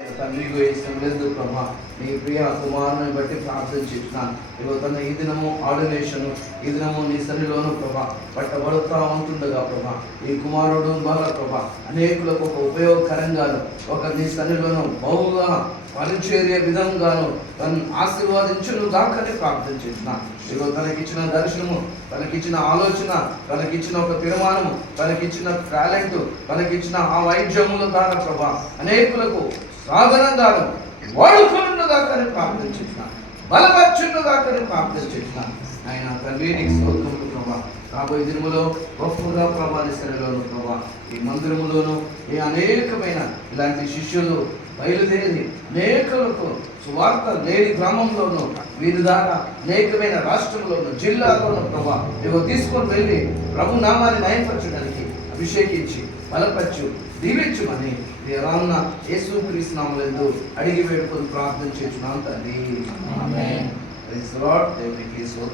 తండ్రికి వేసిన లేదు ప్రభా, నీ ప్రియ కుమారుని బట్టి ప్రార్థన చేస్తున్నాను. ఇగో తన ఈ దినము ఆర్డినేషన్, ఈ దినము నీ సన్నిలోను ప్రభా పట్టబడుతూ ఉంటుండగా ప్రభా, ఈ కుమారుడు ద్వారా ప్రభా అనేకులకు ఒక ఉపయోగకరంగాను, ఒక నీ సన్నిలోను బహుగా పరిచర్య విధంగాను తను ఆశీర్వాదించును దాకని ప్రార్థన చేస్తున్నాను. ఇగో తనకిచ్చిన దర్శనము, తనకిచ్చిన ఆలోచన, తనకిచ్చిన ఒక తీర్మానము, తనకిచ్చిన టాలెంట్, తనకిచ్చిన ఆ వైద్యముల ద్వారా ప్రభా అనేకులకు సాధనంగాను వాడుకున్నగా కానీ ప్రార్థన చేసిన, బలపరచున్నగా కానీ ప్రార్థన చేసిన ఆయన తండ్రి నీకు స్తోత్రములు ప్రభా. రాబోయే దినములో గొప్పగా ప్రభావిస్తలోను ప్రభా, ఈ మందిరములోను ఈ అనేకమైన ఇలాంటి శిష్యులు బయలుదేరి అనేకులకు సువార్త లేని గ్రామంలోను, వీరి ద్వారా అనేకమైన రాష్ట్రంలోను, జిల్లాలోను ప్రభా ఇవో తీసుకొని వెళ్ళి ప్రభు నామాన్ని నయపరచడానికి అభిషేకించి బలపరచు దీవించుమని రానున్న యేసుక్రీస్తు నామములో అడిగి వేడుకొని ప్రార్థన చేస్తున్నాం తండ్రి. ఆమేన్. Praise the Lord. దేవునికి స్తోత్రం.